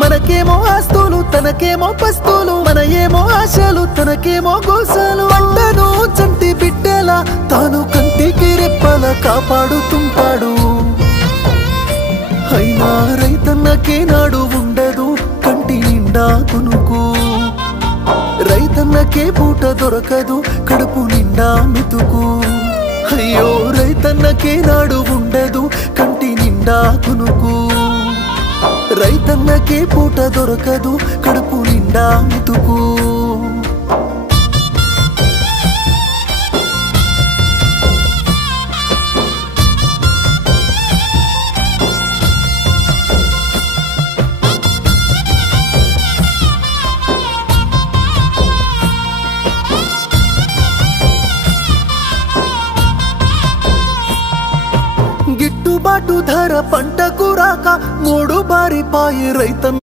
మనకేమో ఆస్తులు తనకేమో పస్తులు, మన ఏమో ఆశలు తనకేమో గోసాలు. పంటను చంటి బిడ్డలా తాను కంటికి రెప్పల కాపాడుతుంటాడు. అయినా రైతన్నకే నాడు ఉండదు కంటి నిండా కునుకు, రైతన్నకే పూట దొరకదు కడుపు నిండా మెతుకు. అయ్యో రైతన్నకే నాడు ఉండదు కంటి నిండా కునుకు, రైతన్నకే పూట దొరకదు కడుపు నిండా మెతుకు. గిట్టుబాటు ధర పంటకు రాక మూడు బారిపాయి రైతన్న